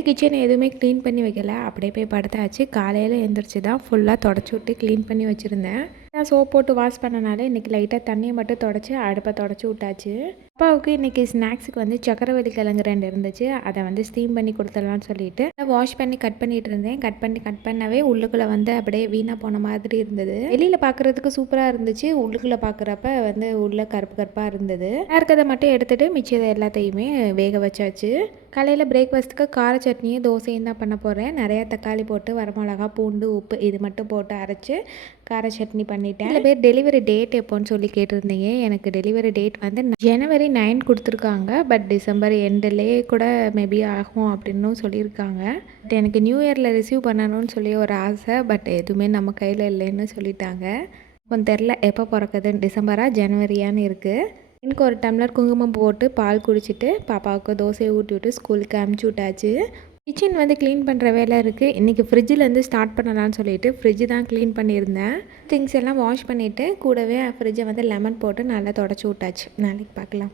Night kitchen எதுவுமே clean பண்ணி வைக்கல, அப்படியே போய் படுத்தாச்சு. காலையில் எழுந்திரிச்சு தான் ஃபுல்லாக தொடச்சி விட்டு க்ளீன் பண்ணி வச்சுருந்தேன். நான் சோப் போட்டு வாஷ் பண்ணனால இன்றைக்கி லைட்டாக தண்ணியை மட்டும் தொடச்சி அடுப்பை தொடச்சி விட்டாச்சு. அப்பாவுக்கு இன்றைக்கி ஸ்நாக்ஸுக்கு வந்து சக்கரவள்ளி கிழங்கு 2 இருந்துச்சு, அதை வந்து ஸ்டீம் பண்ணி கொடுத்துடலான்னு சொல்லிட்டு வாஷ் பண்ணி கட் பண்ணிட்டு இருந்தேன். கட் பண்ணவே உள்ளுக்குள்ளே வந்து அப்படியே வீணாக போன மாதிரி இருந்தது. வெளியில் பார்க்குறதுக்கு சூப்பராக இருந்துச்சு, உள்ளுக்குள்ளே பார்க்குறப்ப வந்து உள்ள கருப்பு கருப்பாக இருந்தது. இருக்கிறத மட்டும் எடுத்துகிட்டு மிச்சதை எல்லாத்தையுமே வேக வச்சாச்சு. காலையில் பிரேக்ஃபாஸ்ட்டுக்கு கார சட்னியும் தோசையும் தான் பண்ண போகிறேன். நிறையா தக்காளி போட்டு வரமிளகா, பூண்டு, உப்பு இது மட்டும் போட்டு அரைச்சி கார சட்னி பண்ணிட்டேன். சில பேர் டெலிவரி டேட் எப்போன்னு சொல்லி கேட்டிருந்தீங்க. எனக்கு டெலிவரி டேட் வந்து January 9 கொடுத்துருக்காங்க. பட் டிசம்பர் எண்டுலேயே கூட மேபி ஆகும் அப்படின்னு சொல்லியிருக்காங்க. பட் எனக்கு நியூ இயரில் ரிசீவ் பண்ணணும்னு சொல்லி ஒரு ஆசை. பட் எதுவுமே நம்ம கையில் இல்லைன்னு சொல்லிட்டாங்க. கொஞ்சம் தெரில எப்போ பிறக்குதுன்னு, டிசம்பரா ஜனவரியான்னு இருக்குது. எனக்கு ஒரு டம்ளர் குங்குமம் போட்டு பால் குடிச்சிட்டு பாப்பாவுக்கு தோசையை ஊட்டி விட்டு ஸ்கூலுக்கு அனுப்பிச்சி விட்டாச்சு. கிச்சன் வந்து க்ளீன் பண்ணுற வேலை இருக்குது. இன்றைக்கி ஃப்ரிட்ஜிலேருந்து ஸ்டார்ட் பண்ணலான்னு சொல்லிட்டு ஃப்ரிட்ஜு தான் க்ளீன் பண்ணியிருந்தேன். திங்ஸ் எல்லாம் வாஷ் பண்ணிவிட்டு கூடவே ஃப்ரிட்ஜை வந்து லெமன் போட்டு நல்லா தொடச்சி விட்டாச்சு. நாளைக்கு பார்க்கலாம்.